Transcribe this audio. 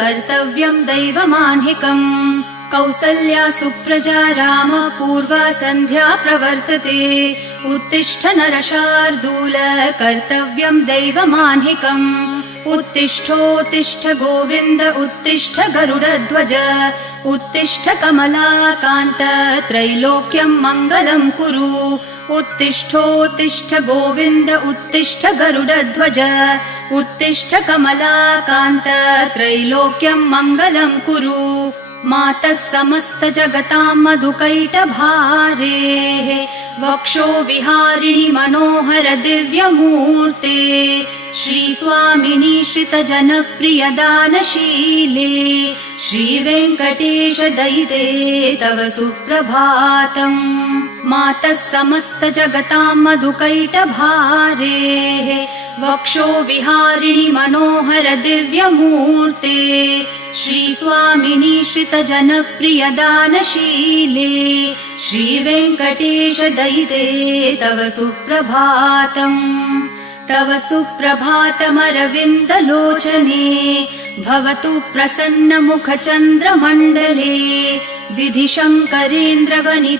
कर्तव्यम् दैवमाह्निकम् कौसल्या सुप्रजा राम पूर्वा सन्ध्या प्रवर्तते उत्तिष्ठ नरशार्दूल कर्तव्यम् दैवमाह्निकम् उत्तिष्ठोत्तिष्ठ गोविन्द उत्तिष्ठ गरुडध्वज उत्तिष्ठ कमलाकान्त त्रैलोक्यम् मङ्गलम् कुरु उत्तिष्ठोत्तिष्ठ गोविन्द उत्तिष्ठ गरुडध्वज उत्तिष्ठ कमलाकान्त त्रैलोक्यम् मङ्गलम् कुरु मातः समस्त जगताम् मधुकैटभारेः वक्षो विहारिणि मनोहर दिव्यमूर्ते श्रीस्वामिनि श्रितजनप्रिय दानशीले श्रीवेङ्कटेश दयिते तव सुप्रभातम् मातः समस्त जगताम् मधुकैटभारेः वक्षो विहारिणि मनोहर दिव्यमूर्ते श्रीस्वामिनि श्रितजनप्रिय दानशीले श्रीवेङ्कटेश दयिते तव सुप्रभातम् तव सुप्रभातमरविन्दलोचने भवतु प्रसन्न मुख चन्द्रमण्डले विधिशङ्करेन्द्रवनि